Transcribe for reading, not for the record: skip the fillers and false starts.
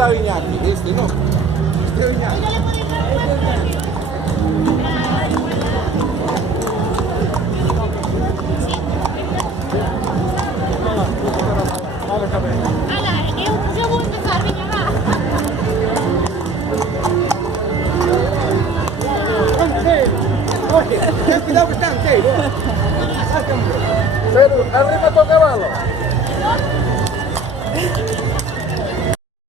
está Iñaki, este no. Este es Iñaki. Yo voy a empezar, venga, va. Oye, ten cuidado que están, ¿qué? Pero arriba tu caballo.